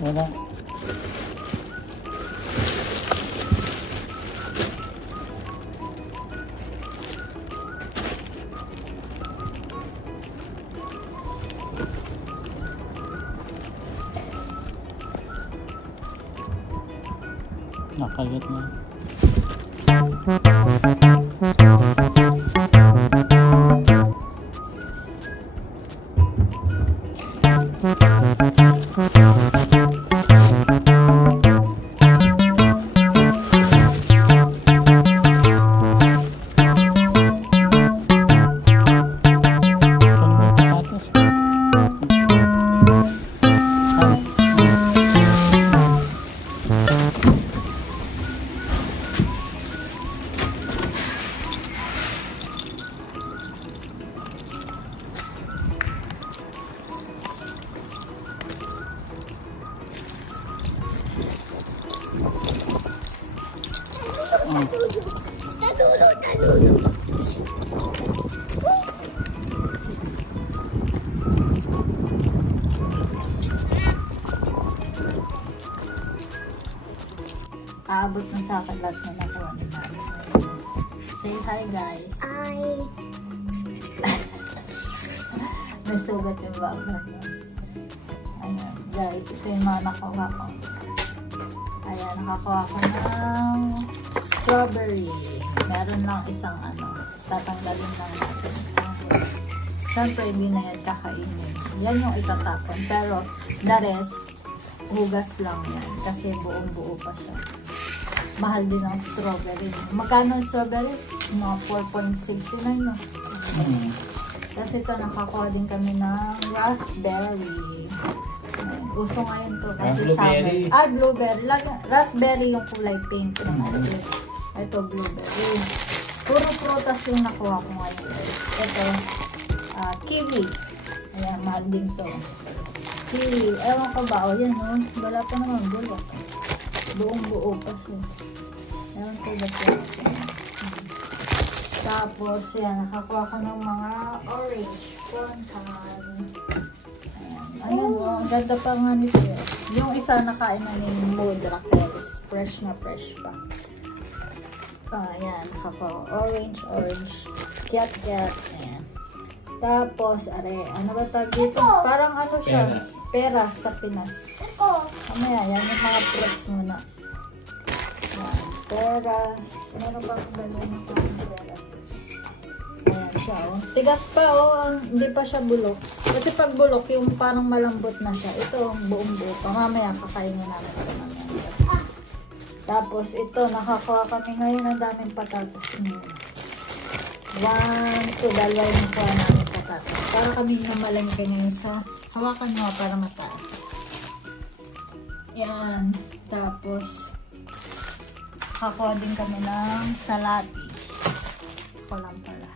Wala. Nakagat na. Aabot na sa akin lahat na nakuha ni Mami. Say hi guys. Hi. May sugat yung background niya. Ayan guys, ito yung mga nakuha ko. Ayan, nakakuha ko ng strawberry. Meron lang isang tatanggalin lang natin isang huli. Siyempre, hindi na yan kakainin. Yan yung itatapon. Pero, the rest, hugas lang yan. Kasi buong-buo pa siya. Mahal din ang strawberry. Magkano ang strawberry? Mga 4.69 no? Kasi ito, nakakuha din kami ng raspberry. Uso ngayon to kasi summer. Blueberry. Raspberry yung kulay pink. Ito, blueberry. Puro prutas yung nakuha ko ngayon. Ito, kiwi. Ayan, mahal din to. Kiwi. Ewan ko ba? O, yan o. Wala pa naman bulo. Buong-buo pa siya. Ewan ko ba siya. Tapos, yan. Nakakuha ko ng mga orange. Poncan. Ayan o. Ang ganda pa nga nito. Yung isa nakain na yung Modrakeles. Fresh na fresh pa. Ayan. Nakakuha. Orange. Kiat. Ayan. Tapos, ano ba tawag dito? Parang ano siya? Peras sa Pinas. Kamaya, yan yung mga fruits muna. Ayan, peras. Meron ba akong gano'n yung peras? Ayan siya, oh. Tigas pa, oh. Hindi pa siya bulok. Kasi pag bulok, yung parang malambot na siya. Ito, buong-buo pa. Mamaya, kakainin namin ito mamaya. Tapos, ito, nakakuha kami ngayon ng daming patatas. 1, 2, dalawa yung nakuha namin patatas. Para kami namalangke ngayon sa hawakan nyo para mataas. Yan. Tapos, kakuha din kami ng salati. Ako lang pala.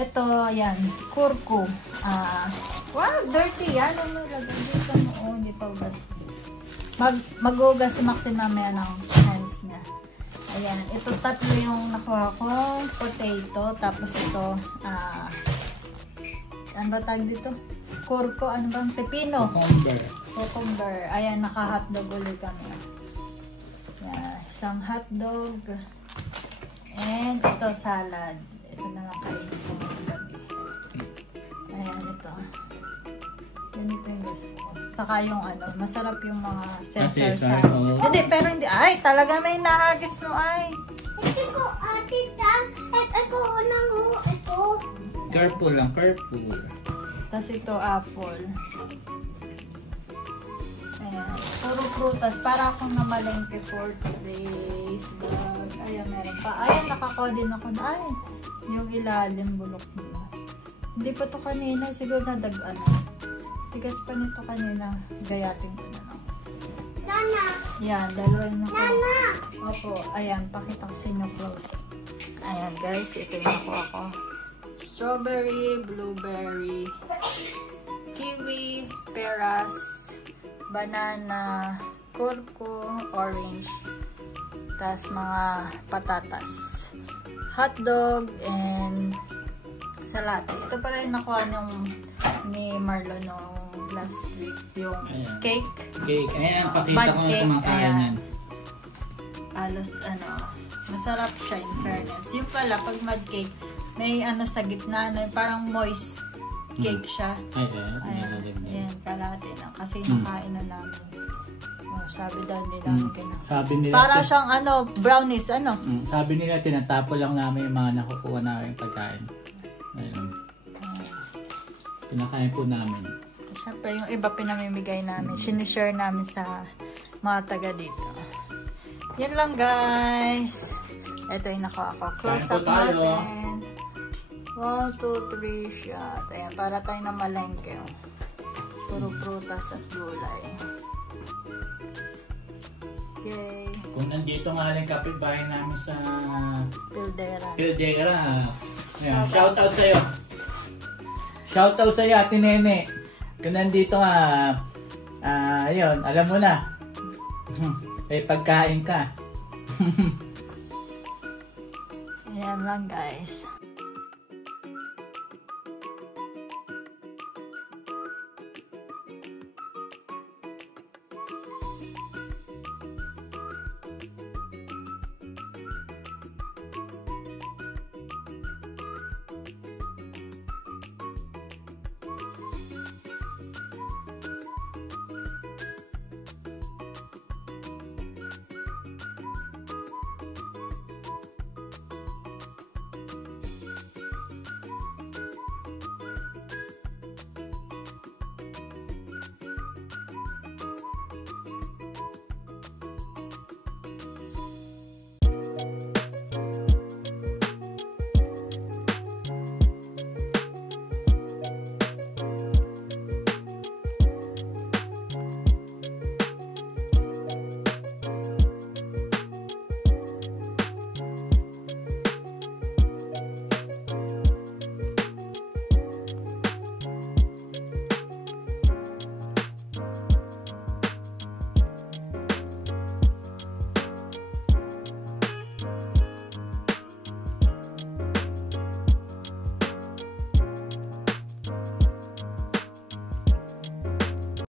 Ito, yan. Kurkum. Wow, dirty yan. Ano lagay dito? Oo, hindi hindi pa ugas. Mag-ugas si Maxine mamaya ng hands niya. Ayan, ito tatlo yung nakuha ko. Potato, tapos ito, ano ba tawag dito? Kurko, ano bang? Pepino. Cucumber. Ayan, naka-hotdog ulit kami. Ayan, isang hotdog. And ito, salad. Ito na lang kainin ko ng gabi. Ayan, ito. Ganito yung gusto ko. Saka yung ano, masarap yung mga Caesar salad. Hindi, pero hindi. Ay, talaga may nahagis mo ay. Ito ko, tita. Ito unang ito. Careful lang, careful. Tapos ito, apple. Ayan. Puro prutas. Para akong namalengke for today's vlog. Ayan, meron pa. Ayan, nakakuha din ako na. Ay, yung ilalim, bulok nila. Hindi pa to kanina. Siguro nadag-ano. Tigas pa nito kanina. Gayatin ko na lang. Nana. Yan, dalawa yung nakuha. Nana. Opo, ayan. Pakita ko sa inyo close. Ayan, guys. Ito yung nakuha ko. Strawberry, blueberry, kiwi, peras, banana, kurko, orange, tas mga patatas, hotdog, and salate. Ito pala yung nakuha ni Marlon nung last week, yung cake. Cake. Ayan, pakita ko na kumakain yan. Alos, masarap siya in fairness. Yung pala, pag mud cake, may sa gitna na parang moist cake siya. Ayan, kalahati na. Kasi nakain na namin. Oh, sabi daw nila. Sabi nila. Para siyang brownies, Sabi nila, tinatapo lang namin yung mga nakukuha namin pagkain. Ayun. Pinakain po namin. Siyempre, yung iba pinamimigay namin. Sinishare namin sa mga taga dito. Yun lang, guys. Ito yung nakuha ko. Close up natin. 1, 2, 3 shot. Ayan, para tayo na malengke. Puro prutas at gulay. Okay. Kung nandito nga lang kapitbahay namin sa Pildera. Ayan, shoutout sa'yo. Shoutout sa'yo, Ate Nene. Kung nandito nga, ayun, alam mo na. May pagkain ka. Ayan lang, guys.